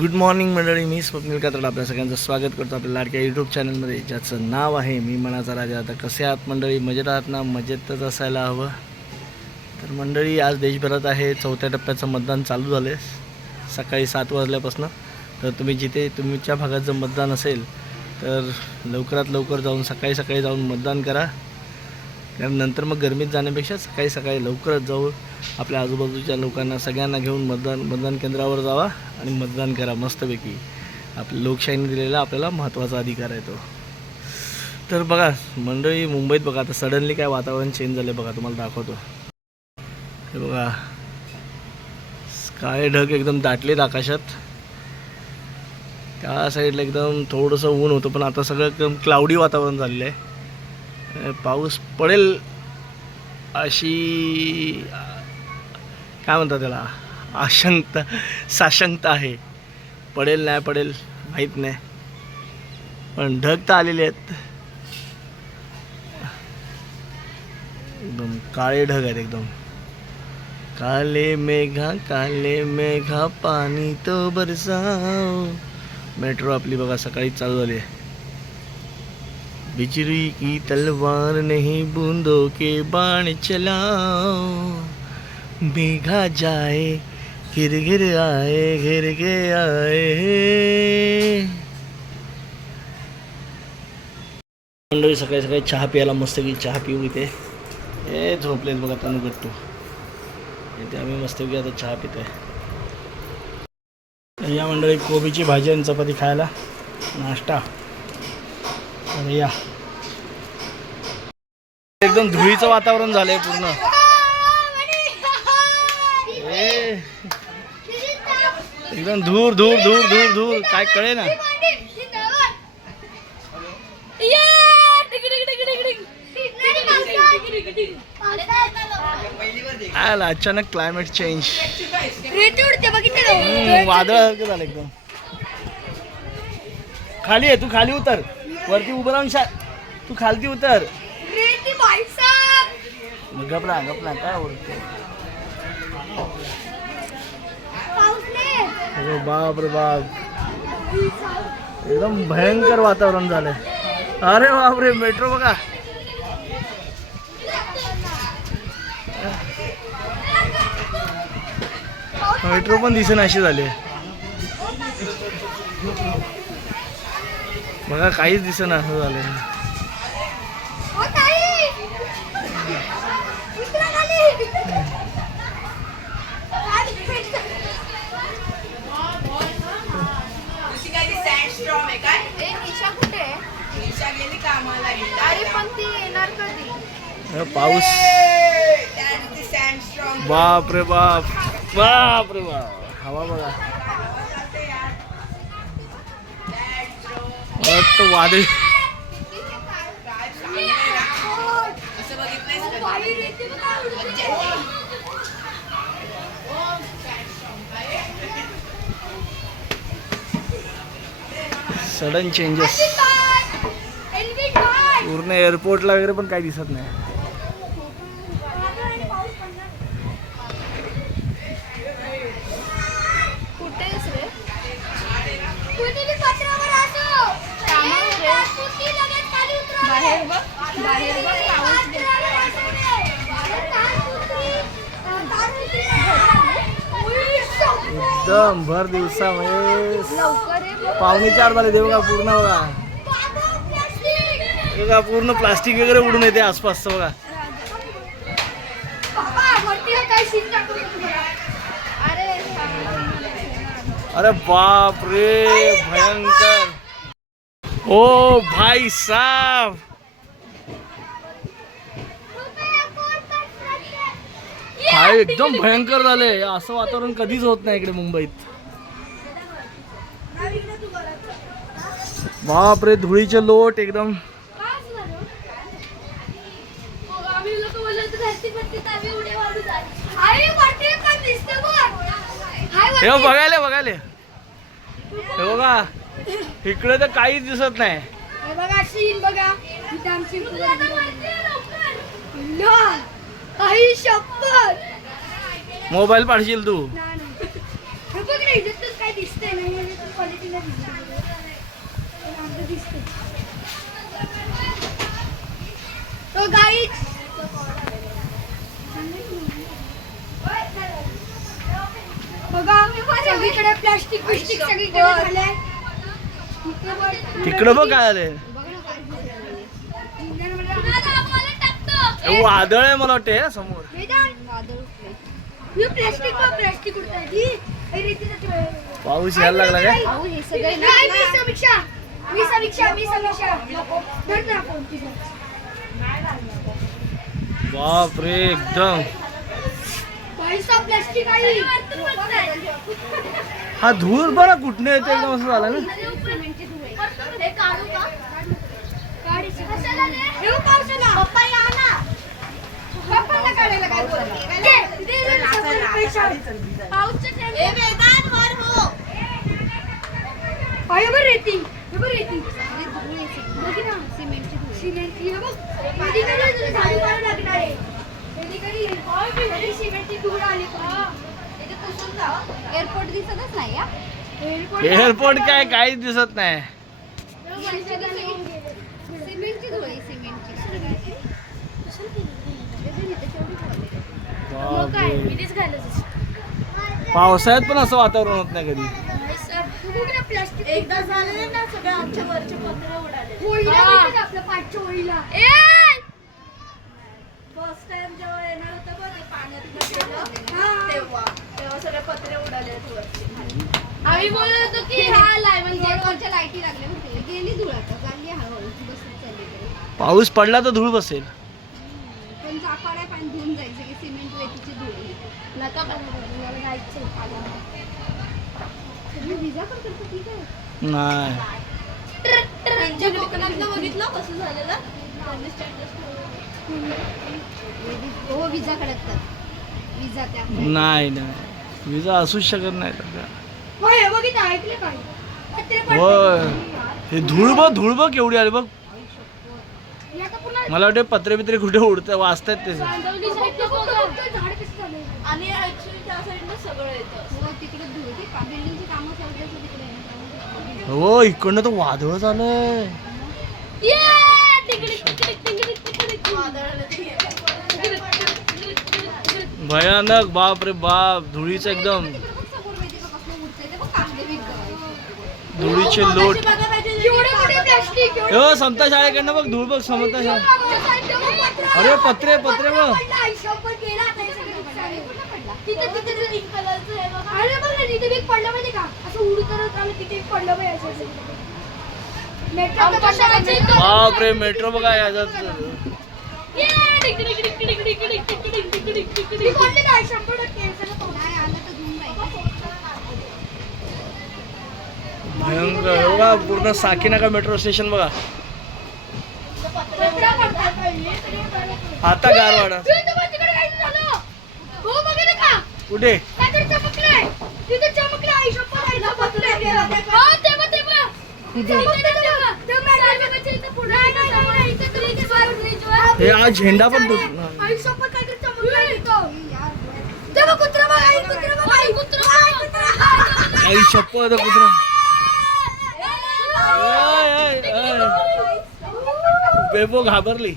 Good morning मंडळी. मी स्वप्नील कात्रड. आपल्या सगळ्यांचं स्वागत करतो आपल्या लाडक्या यूट्यूब चॅनलमध्ये ज्याचं नाव आहे मी मनाचा राजा. आता कसे आहात मंडळी? मजेत आहात ना? मजेतच असायला हवं. तर मंडळी आज देशभरात आहे चौथ्या टप्प्याचं मतदान चालू झालं आहे सकाळी सात वाजल्यापासून. तर तुम्ही जिथे तुमच्या भागात जर मतदान असेल तर लवकरात लवकर जाऊन सकाळी सकाळी जाऊन मतदान करा. कारण नंतर मग गरमीत जाण्यापेक्षा सकाळी सकाळी लवकरच जाऊ आपल्या आजूबाजूच्या लोकांना सगळ्यांना घेऊन मतदान मतदान केंद्रावर जावा आणि मतदान करा मस्तपैकी. आपल्या लोकशाहीने दिलेला आपल्याला महत्त्वाचा अधिकार आहे तो. तर बघा मंडळी मुंबईत बघा आता सडनली काय वातावरण चेंज झालं बघा तुम्हाला दाखवतो. हे बघा काळे ढग एकदम दाटलेत आकाशात. त्या साईडला एकदम थोडंसं ऊन होतं पण आता सगळं एकदम क्लाउडी वातावरण झालेलं आहे. पाऊस पडेल अशी काय म्हणतात त्याला? आशंकता साशंकता आहे. पडेल नाही पडेल माहीत नाही. पण ढग तर आलेले आहेत. एकदम काळे ढग आहेत एकदम. काले मेघा काले मेघा पाणी तो बरसाव. मेट्रो आपली बघा सकाळी चालू झाली आहे. बिजली की तलवार नहीं बूंदों के बाण चलाओ मेघा जाए गिर गिर आए गिर के आए। मंडळी सकाळी सकाळी चहा प्यायला मस्त की चहा पिऊ इथे. ए झोपलेत बघा तनु गट्टू इथे आम्ही मस्त की आता चहा पितो आहे या मंडळी कोबीची भाजी आणि चपाती खायला नाश्ता. तर या. एकदम धुळीचं वातावरण झालंय पूर्ण. एकदम धूर धूर धूर धूर धूर. काय कळे ना आला अचानक क्लायमेट चेंज वादळ सारखं झालं एकदम. खाली आहे तू खाली उतर. वरती उभं राहून शा तू खालती उतर. मग गपला गपला काय अरे बाप रे बाप. एकदम भयंकर वातावरण झालंय. अरे बाप रे मेट्रो बघा. मेट्रो पण दिसेना अशी झाली बघा काहीच दिसेना असं झालंय ओ ताई उतरा खाली तुझी काय ती सँडस्टॉर्म आहे काय ए निशा कुठे आहे? निशा गेली कामाला अरे पण ती येणार कधी? अरे पाऊस. बाप रे बाप बाप. रे बाप. हवा बघा. मस्त वादळी. सडन चेंजेस पूर्ण एअरपोर्टला वगैरे पण काही दिसत नाही कुठे आहेस रे? कुठे बी पत्रावर असो. तारपुती एकदम भर दिवसामध्ये ये बघ. पावणे चार झाले ते बघा पूर्ण बघा. हे बघा पूर्ण प्लास्टिक वगैरे उडून येते आसपासचं बघा हे अरे बाप रे भयंकर ओ भाई साहब। काय एकदम भयंकर झाले. असं वातावरण कधीच होत नाही इकडे मुंबईत. बाप रे धुळीचे लोट एकदम. हे बघ, बघायला बघायला. हे बघा. इकडे तर काहीच दिसत नाही. बघा सीन बघा. इथे आमची ला, आई शपथ मोबाईल पाडशील तू. नाही, नाही. हे बघ ना इथे तर काय दिसतंय नाही तो गाईच बघा सगळीकडे प्लास्टिक प्लास्टिक सगळीकडे झालंय. तिकडं बघ काय आलंय हे वादळ आहे मला वाटते हे समोर. पाऊस यायला लागला काय? हे सगळे मी समीक्षा मी समीक्षा मी समीक्षा धर ना फोन तुझा बाप रे एकदम. पैसा प्लास्टिक आहे. हा धूर बघा कुठनं येते एकदम असं झालं ना. बरं बरं सिमेंटची हे बघ. एअरपोर्ट दिसतच नाही या एअरपोर्ट काय काहीच दिसत नाही. सिमेंटची धुळे सिमेंटची बाप रे. पावसाळ्यात पण असं वातावरण होत नाही कधी. प्लास्टिक एकदा झालं ना सगळ्या आमच्या वरचे पत्र उडाले. होळीला माहिती का आपल्या पाठच्या होळीला फर्स्ट टाइम जेव्हा येणार होतं बघ ते पाण्यात गेलं हा. तेव्हा तेव्हा. सगळे पत्रे उडाले आहेत वरती आम्ही बोलत होतो की हा लाय म्हणजे वरच्या लाईटी लागल्या होते गेली धूळ आता. चालली हळूहळू. बसत चालली. पाऊस पडला तर धूळ बसेल. पण जापाड्या पाणी धुवून जायचं की सिमेंट रेतीची धूळ. नका तुम्ही विजा पण करतो ठीक आहे नाही. त्यांच्या कोकणातलं बघितलं कसं झालेलं? त्यांनी status हो विजा कडकतात. विजा त्या नाही नाही. विजा असूच शकत नाही. होय हे हे धूळ बघ धूळ बघ केवढी आली बघ. आता पुन्हा मला वाटते पत्रे बित्रे कुठे उडत वाचतायत ते. हो तिकडे धूळ ते बिल्डिंगची कामं चालू असतात तिकडे. त्यामुळे इकडनं तर वादळ झालंय. भयानक बाप रे बाप धुळीचं एकदम. धुळीचे लोट. हो समता शाळेकडनं बघ. धूळ बघ समता शाळा. अरे पत्रे पत्रे बघ. पडला, आयुष्यभर गेला आता हे सगळं नुकसान. पडला? तिथे तिथे ते पिंक कलरचं हे बघा. अरे बघ ना तिथे एक पडलं माहिती का? असं उडत आलं तिथे एक पडलं पाहिजे असं मेट्रो बाप रे मेट्रो बघा याच्यात. बघा पूर्ण साकीनाका मेट्रो स्टेशन बघा. आता गारवाडा हे तर बघ तिकडे काहीतरी झालं. हो बघितलं का कुठे हे आज झेंडा पण आई, शपथ कुत्रा. बेबो घाबरली.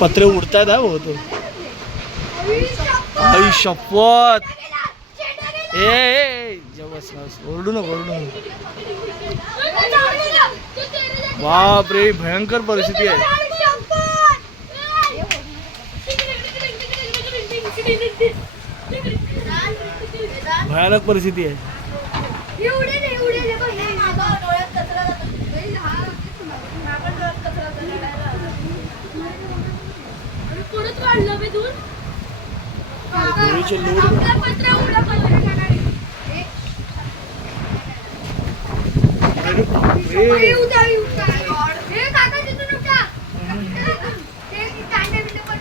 पत्रे उडतायत हा हो तो. आई, शपथ. ए. बस, बस. ओरडू नको ओरडू नको. बाप रे भयंकर परिस्थिती आहे. भयानक परिस्थिती आहे. हे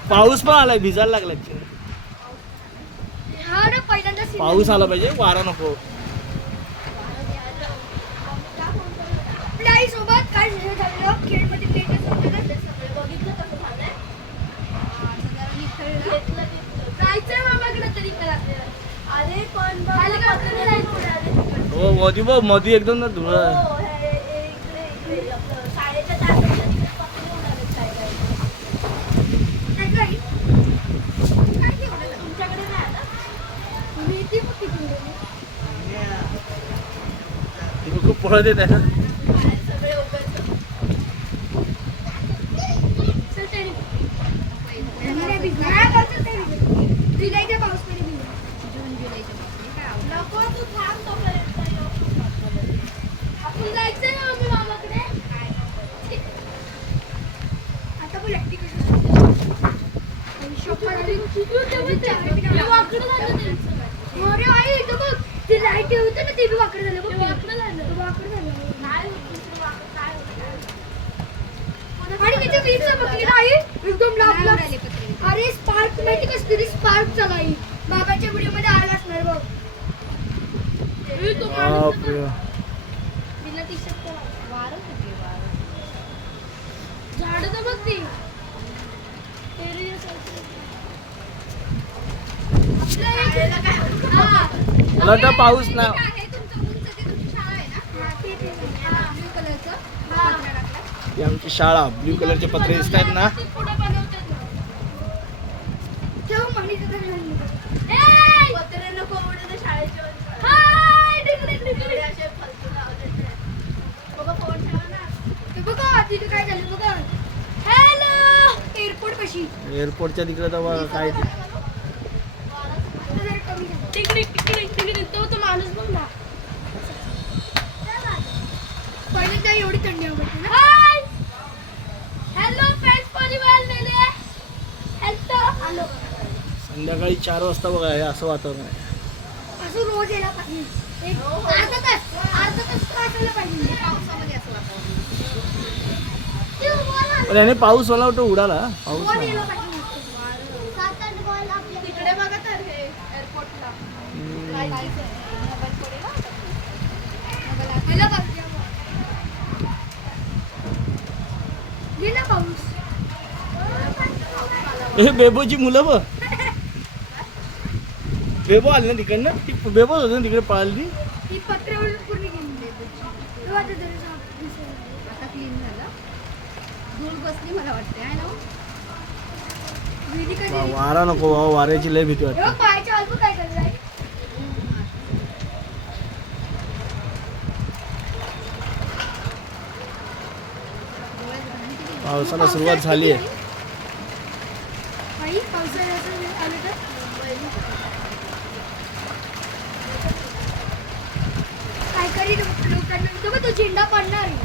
पाऊस पण आलाय भिजायला लागलाय. हा पाऊस आला पाहिजे वारा नको आपल्या आईसोबत काय झालं झालं खेळमध्ये पेटत होतं ना, ते सगळं बघितलं कसं झालंय आता जरा निखळलं घेतलं जायचंय मामाकडे तरी पण आपल्याला अरे पण बघ खाली ना, का पत्रे जायचं? पुढे आले तिकडे. हो मोदी बघ मोदी एकदम ना धुळा हो, हे- हे इकडे- इकडे आपलं शाळेच्या दाराच्या तिकडे पत्रे उडालेत काय काय. काय काय तुमच्याकडे नाही आलं? भीती मग किती खूप पळत येत आहे. बाहेर सगळे उगाच. चल तरी मी नाही भिजणार. नाही, बस चल तरी. जुलैच्या पाऊसमध्ये भिजणार. नको तू थांब तोपर्यंत येऊ. आपण जायचंय ना मम्मी मामाकडे आता बोल ऍक्टिव्ह अरे आई इथं बघ ते होतं ना ते बी वाकडं झालं बघ. वाकडं झालं. वाकडं झालं. नाही होत दुसरं वाकड काय होतं? आणि तिथे वीज चमकली नाही एकदम लांब लांब. अरे स्पार्क माहिती कसं तरी स्पार्क चालाई बाबाच्या व्हिडिओमध्ये आला असणार बघ. टी शर्ट झाड तर बघ ती. मला पाऊस ना. आहे तुमचं उंच ते तुमची शाळा आहे ना हा, ते- ते- ते. हा, ब्लू कलरचं हा. पत्रा टाकला. ही आमची शाळा ब्ल्यू कलरचे पत्रे दिसत आहेत ना. एअरपोर्टच्या तिकडे तर बघा काय ते. तिकडे तिकडे तिकडे तो तो माणूस बघ ना पहिले तर एवढी थंडी आवडते ना हाय हॅलो फ्रेंड्स परिवार मेले हॅलो हॅलो संध्याकाळी चार वाजता बघा हे असं वातावरण आहे. असं रोज यायला पाहिजे एक अर्धा तास अर्धा तास का असायला पाहिजे पावसामध्ये असं वातावरण ते वर पण याने पाऊस मला वाटतं उडाला. पाऊस बघा तर हे एअरपोर्टला हम्म. काय दिसतंय? मोबाईल पडेल हा. मोबाईल आत. पहिला पाऊस घे ना पाऊस हे बेबोची मुलं बघ. बेबो आली ना तिकडनं? ती बेबोच होती ना तिकडे पळाली. ते वारा नको वाऱ्याची लय भीती वाटते बघ, पायाच्या बाजू काय करत आहे पावसाला सुरुवात झाली आहे आई पावसाळ्याचं वेळ आलं तर काय करी लोकांना तो बघ, तो झेंडा पडणार आहे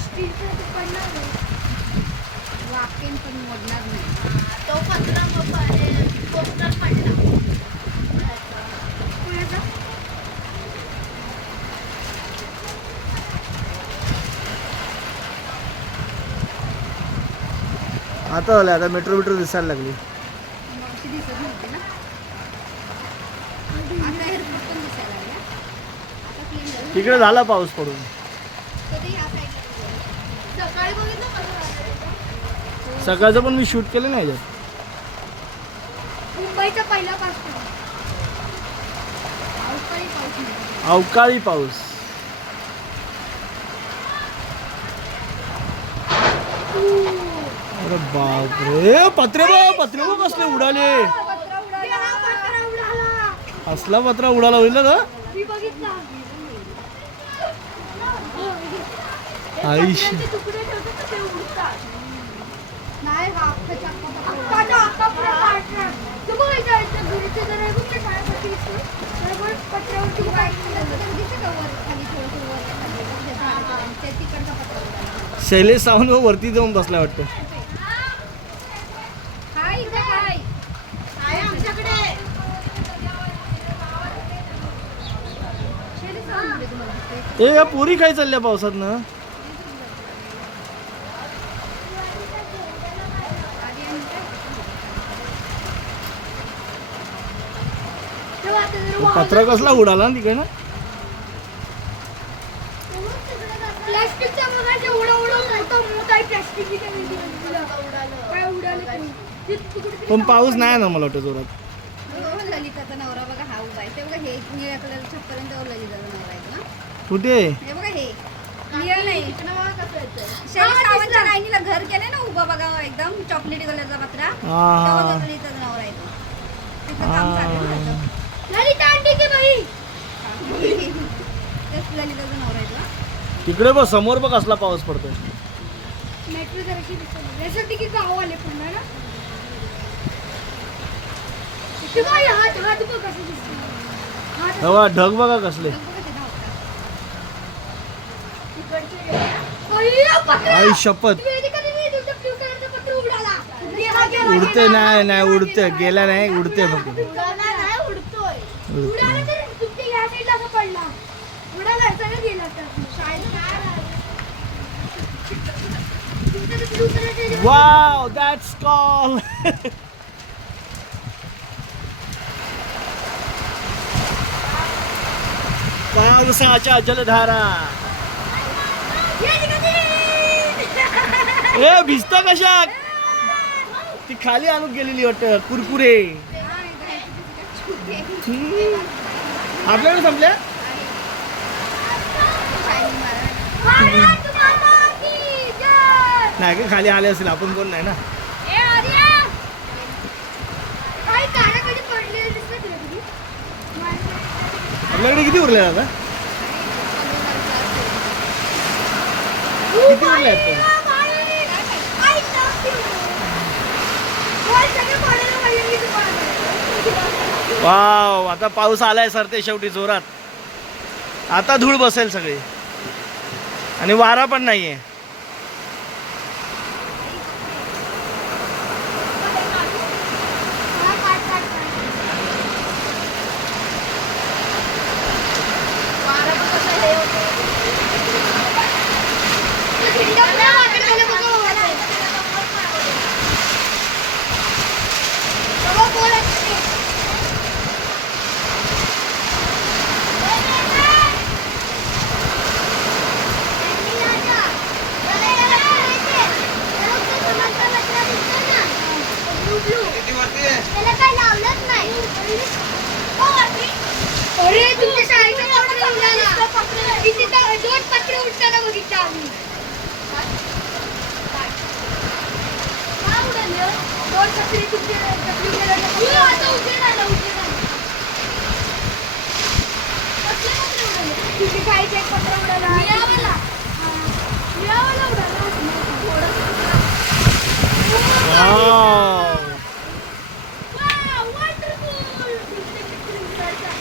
स्टीलचा तो पडणार आहे वाकेन पण मोडणार नाही तो पत्रा मग पडे- कोकणात पडला. कोणाचा आता आलं आता मेट्रो मेट्रो दिसायला लागली. झालं. तिकडे झाला पाऊस पडून. झालं? सकाळचं पण मी शूट केलं नाही मुंबईचा पहिला पाऊस. अवकाळी पाऊस नाही अवकाळी पाऊस अरे बापरे पत्रे बा पत्रे बा कसले उडाले. असला पत्रा उडाला होईल ना आईश. शैलेश सावंत वरती जाऊन बसला वाटतं नाही हा अख्खाच्या अख्खा पत्रा उडाला. अख्खाच्या अख्खा पुरा काढणार. तो बघ, इथं- इथं घरीचं जरा आहे बघ, त्या शाळेपाशी इथे. तर बघ, पत्र्यावरती तू उडाली. बाईक चालवत होती, दिसते का वर खाली थोडंसं वर खाली त्या झाडाच्या ते तिकडचा पत्रा उडाला. शैलेश सावंत बघ वरती जाऊन बसला वाटतं हाय इथे हाय आहे आमच्याकडे. शेरीच राहून गेली ए या पोरी काय चालल्या पावसात ना पत्रा कसला उडाला ना तिकडे ना प्लास्टिकचा मोठा मोठा प्लास्टिक पण पाऊस नाही ना मला वाटतं जोरात. हो, ललिताचा नवरा बघा हा उभा आहे. ते बघा हे निळ्या कलरचं छप्पर आणि तेव्हा ललिताचा नवरा आहे. कुठे? हे बघा हे. निळं नाही. शैली सावंतच्या लाईनीला घर केलंय ना उभं बघा एकदम चॉकलेटी कलरचा पत्रा. तेव्हा हा. तो ललिताचा नवरा आहे तो तिथं काम चालू आहे ना त्याचं. ललिता आंटी की बाई? तेच आहे तो, हा. तिकडे बघ समोर बघ कसला पाऊस पडतोय. मेट्रो जराशी दिसत यासाठी की गाव आले पुन्हा ना? ते बाई हात हात बघ कसं दिसतो हात तेव्हा ढग बघा कसले बघ बघा ते धावतात. अय्या, पत्रा! आई शपथ वेदिका दिदी, तुमचा blue color चा पत्रा उडाला. गेला, गेला, उडते. नाही नाही उडते गेला नाही उडते फक्त. वाव दॅट्स कॉल पावसाच्या जलधारा! ए भिजता कशा ती खाली आणून गेलेली वाटत कुरकुरे. आपल्याकडे संपल्या? नाही का खाली आले असेल आपण कोण नाही ना? आपल्याकडे किती उरले आता किती उरले आहेत पण? वाव आता पाऊस आलाय सर ते शेवटी जोरात. आता धूळ बसेल सगळी. आणि वारा पण नाहीये त्याला काय लावलंच नाही अरे तुमच्या शाळेच्या पत्र उडाला इथे तर दोन पत्र उडताना बघितलं आम्ही का उडाले हो? दोन पत्रे तुमच्या पत्रे उडाले. आता उजेड आला, उजेड आला. कसले पत्रे उडाले? तुमच्या शाळेचं एक पत्र उडाला. हा. निळावाला उडाला. Wow Wow, wonderful!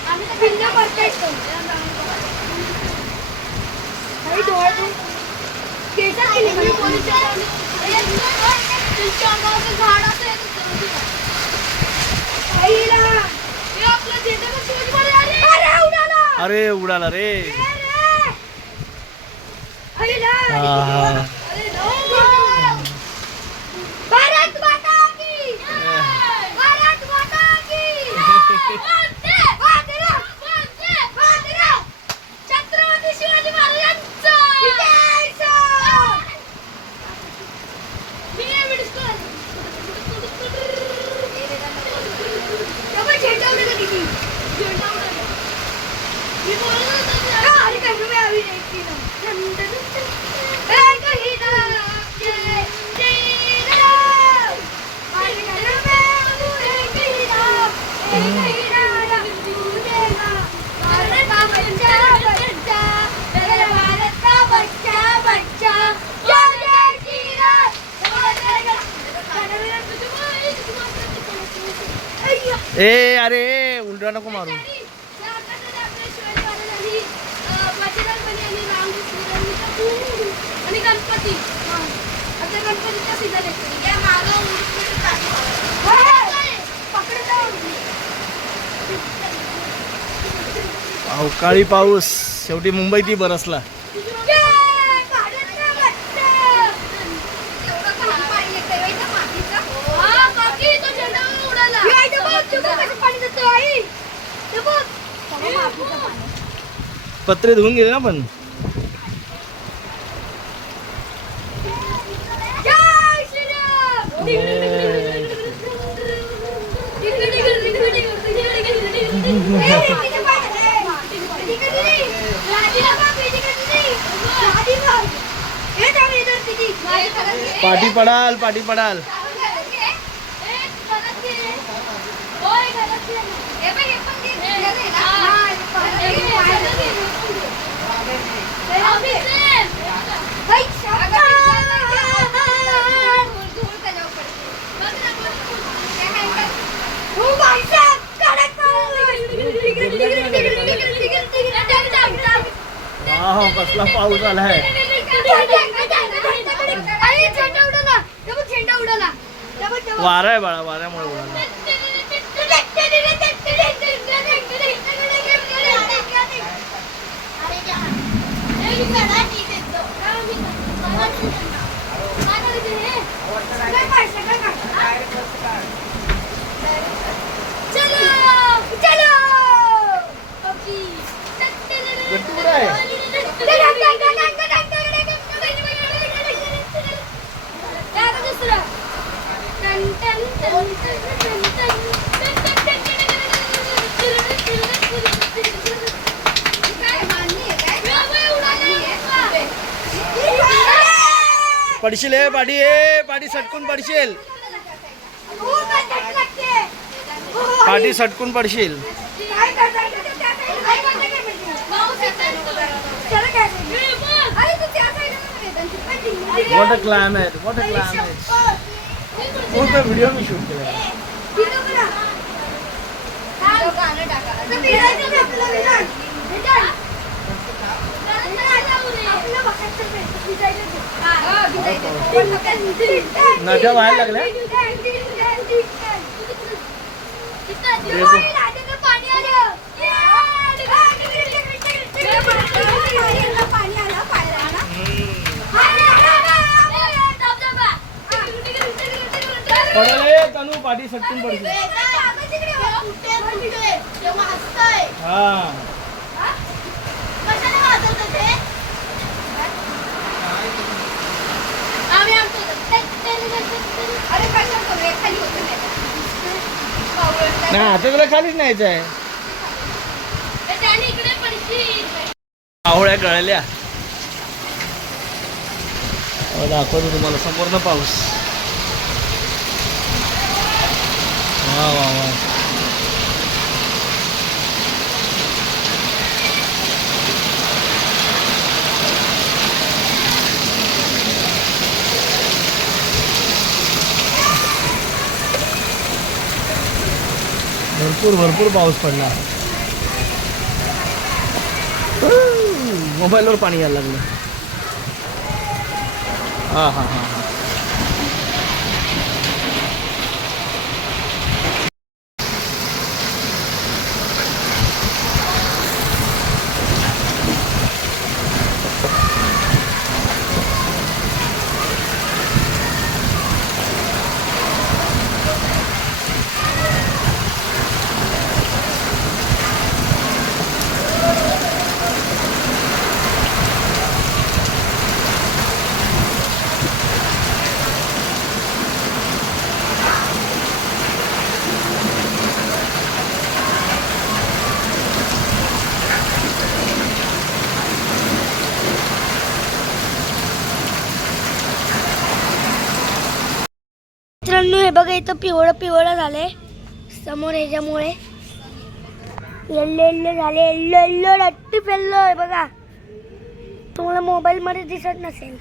आम्ही तर भिन्न करता येतो. अरे डोळ्यातून केसात गेले माझे. आईला. अरे, उडाला. अरे उडाला रे अरे. आईला. हा. अरे, no. भारत माता की भारत माता की वंदे मातरम. वंदे मातरम. छत्रपती शिवाजी महाराजांचा मी आहे मिडस्कोर. तेव्हा झेंडा उडवला किती? झेंडा उडवला. मी बोलत होतो ना. अरे काय तुम्ही अभिनय केला. एक ही नाम, जय जय राम. अरे काय तू एक ही नाम, एक ही नाम, तुझेगा. भारत का बच्चा, बच्चा, मेरे भारत का बच्चा, बच्चा. जय जय श्री राम. जय जय अय्या. ए अरे उलटा नको मारू आणि गणपती आता गणपतीचा सीझन येतो या मागं पकडत अवकाळी पाऊस. शेवटी मुंबईतही बरसला. पत्रे धुवून गेले ना पण पडाल पाठी पडाल कसला पाऊस आलाय वारा आहे बाळा वाऱ्यामुळे उडाला गट्टू पडशील ए पाठी ए पाठी सटकून पडशील. पाठी सटकून पडशील. अ क्लायमेट अ क्लायमेट कोणता व्हिडिओ मी शूट केला? गाणं टाका नद्या बाहेर लागल्या पडल तनू पाठी सटकून पडशील हा अरे कशा करूया खाली होतं नाही आता तुला खालीच न्यायचं आहे. आवळ्या गळल्या. अहो, दाखवतो तुम्हाला संपूर्ण पाऊस. वा वा वा. भरपूर भरपूर पाऊस पडला. मोबाईलवर पाणी यायला लागलं. हां हां हां हां मित्रांनो हे बघा इथं पिवळं पिवळं झालंय. समोर ह्याच्यामुळे येल्लो येल्लो झाले येल्लो येल्लो लट्टी पेल्लो आहे बघा. तुम्हाला मोबाईल मध्ये दिसत नसेल.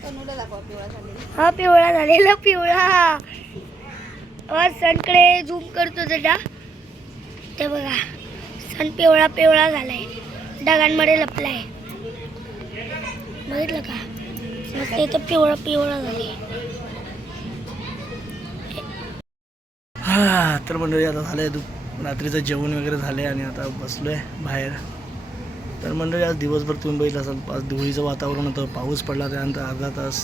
हा पिवळा झालेला पिवळा. वर सनकडे झूम करतो त्याच्या ते बघा. सन पिवळा पिवळा झालाय. ढगांमध्ये लपलाय. बघितलं का? मस्त इथं पिवळा पिवळा झाले हां तर मंडळी आता झालं आहे दु रात्रीचं जेवण वगैरे झालं आहे आणि आता बसलो आहे बाहेर. तर मंडळी आज दिवसभर तुम्ही बघितलं असाल आज धुळीचं वातावरण होतं पाऊस पडला त्यानंतर अर्धा तास.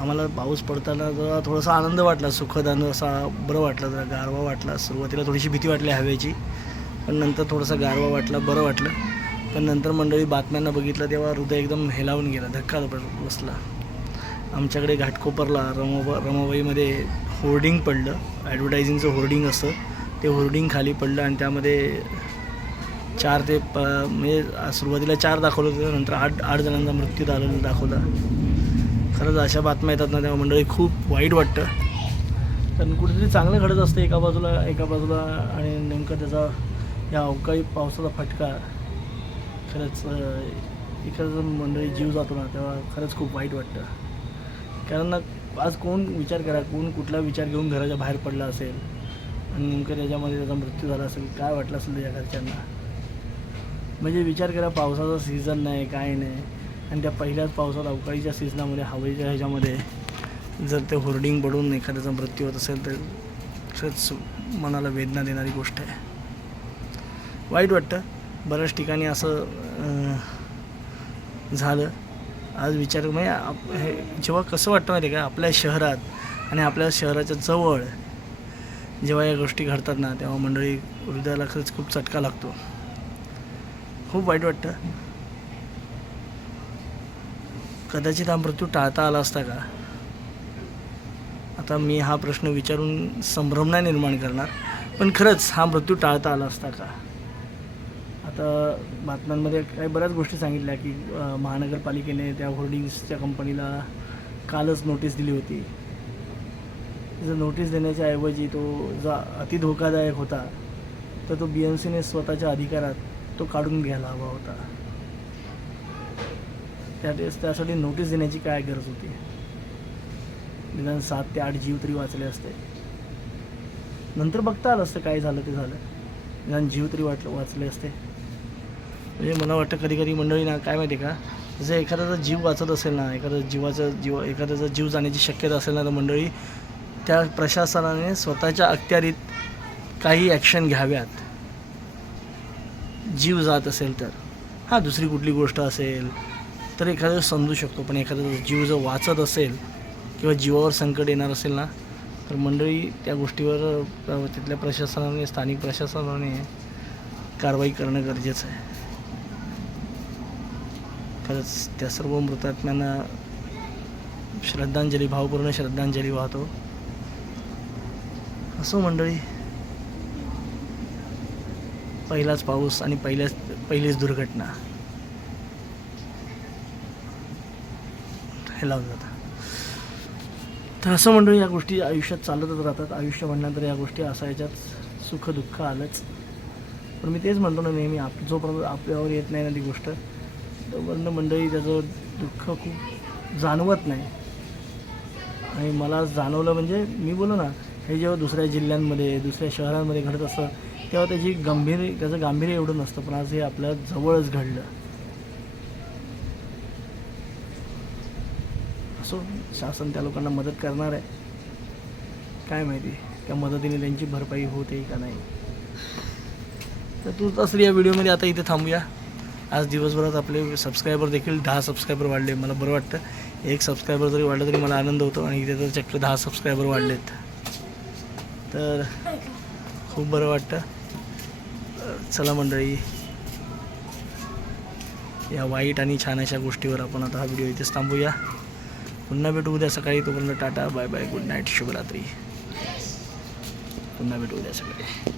आम्हाला पाऊस पडताना जरा थोडासा आनंद वाटला सुखद आनंद असा बरं वाटलं जरा गारवा वाटला. सुरुवातीला थोडीशी भीती वाटली हवेची पण नंतर थोडासा गारवा वाटला बरं वाटलं. पण नंतर मंडळी बातम्यांना बघितलं तेव्हा हृदय एकदम हेलावून गेला धक्का बसला. आमच्याकडे घाटकोपरला रमाबा रमाबाईमध्ये होर्डिंग पडलं ॲडव्हर्टायझिंगचं होर्डिंग असतं. ते होर्डिंग खाली पडलं आणि त्यामध्ये चार ते प म्हणजे सुरुवातीला चार दाखवलं होतं नंतर आठ आठ जणांचा मृत्यू झालेला दाखवला. खरंच अशा बातम्या येतात ना तेव्हा मंडळी खूप वाईट वाटतं. कारण कुठेतरी चांगलं घडत असतं एका बाजूला एका बाजूला आणि नेमकं त्याचा या अवकाळी पावसाचा फटका. खरंच अं, एखादं मंडळी जीव जातो ना तेव्हा खरंच खूप वाईट वाटतं. कारण ना आज कोण विचार करा कोण कुठला विचार घेऊन घराच्या बाहेर पडला असेल आणि नेमकं त्याच्यामध्ये त्याचा मृत्यू झाला असेल काय वाटलं असेल त्याच्या घरच्यांना? म्हणजे विचार करा पावसाचा सीझन नाही काय नाही. आणि त्या पहिल्याच पावसात अवकाळीच्या सीझनामध्ये हवेच्या ह्याच्यामध्ये जर ते होर्डिंग पडून एखाद्याचा मृत्यू होत असेल तर खरंच मनाला वेदना देणारी गोष्ट आहे. वाईट वाटतं. बऱ्याच ठिकाणी असं झालं. आज विचार म्हणजे आप हे जेव्हा कसं वाटतं माहिती आहे का? आपल्या शहरात आणि आपल्या शहराच्या जवळ जेव्हा या गोष्टी घडतात ना तेव्हा मंडळी हृदयाला खरंच खूप चटका लागतो. खूप वाईट वाटतं. कदाचित हा मृत्यू टाळता आला असता का? आता मी हा प्रश्न विचारून संभ्रमणा निर्माण करणार पण खरंच हा मृत्यू टाळता आला असता का? आता बातम्यांमध्ये काही बऱ्याच गोष्टी सांगितल्या की महानगरपालिकेने त्या होर्डिंग्सच्या कंपनीला कालच नोटीस दिली होती. जर नोटीस देण्याच्या ऐवजी तो जो अति धोकादायक होता तर तो बी एम सीने स्वतःच्या अधिकारात तो काढून घ्यायला हवा होता. त्या त्यासाठी नोटीस देण्याची काय गरज होती? निदान सात ते आठ जीव तरी वाचले असते. नंतर बघता आलं असतं काय झालं ते झालं. निदान जीव तरी वाटलं वाचले असते. म्हणजे मला वाटतं कधी कधी मंडळी ना काय माहिती आहे का जर एखाद्याचा जीव वाचत असेल ना एखादा जीवाचा जीव एखाद्याचा जीव जाण्याची शक्यता असेल ना तर मंडळी त्या प्रशासनाने स्वतःच्या अखत्यारीत काही ॲक्शन घ्याव्यात. जीव जात असेल तर. हां दुसरी कुठली गोष्ट असेल तर एखादं समजू शकतो पण एखाद्याचा जीव जर वाचत असेल किंवा जीवावर संकट येणार असेल ना तर मंडळी त्या गोष्टीवर तिथल्या प्रशासनाने स्थानिक प्रशासनाने कारवाई करणं गरजेचं आहे. खरंच त्या सर्व मृतात्म्यांना श्रद्धांजली भावपूर्ण श्रद्धांजली वाहतो. असो मंडळी पहिलाच पाऊस आणि पहिल्याच पहिलीच दुर्घटना. हे लावून जातं. तर असं मंडळी या गोष्टी आयुष्यात चालतच राहतात. आयुष्य म्हणल्यानंतर या गोष्टी असायच्याच सुख दुःख आलंच. पण मी तेच म्हणतो ना नेहमी आप जोपर्यंत आपल्यावर येत नाही ना ती गोष्ट वर्ण मंडळी त्याचं दुःख खूप जाणवत नाही. आणि मला जाणवलं म्हणजे मी बोलू ना हे जेव्हा दुसऱ्या जिल्ह्यांमध्ये दुसऱ्या शहरांमध्ये घडत असतं तेव्हा त्याची गंभीर त्याचं गांभीर्य एवढं नसतं पण आज हे आपल्या जवळच घडलं. असो शासन त्या लोकांना मदत करणार आहे. काय माहिती त्या मदतीने त्यांची भरपाई होते का नाही. तर तू असं या व्हिडिओमध्ये आता इथे थांबूया. आज दिवसभरात आपले सबस्क्रायबर देखील दहा सबस्क्रायबर वाढले. मला बरं वाटतं. एक सबस्क्रायबर जरी वाढलं तरी मला आनंद होतो आणि इथे तर चक्क दहा सबस्क्रायबर वाढलेत. तर खूप बरं वाटतं. चला मंडळी. या वाईट आणि छान अशा गोष्टीवर आपण आता हा व्हिडिओ इथेच थांबूया. पुन्हा भेटू उद्या सकाळी. तोपर्यंत tata bye bye good night शुभरात्री. पुन्हा भेटू उद्या सकाळी.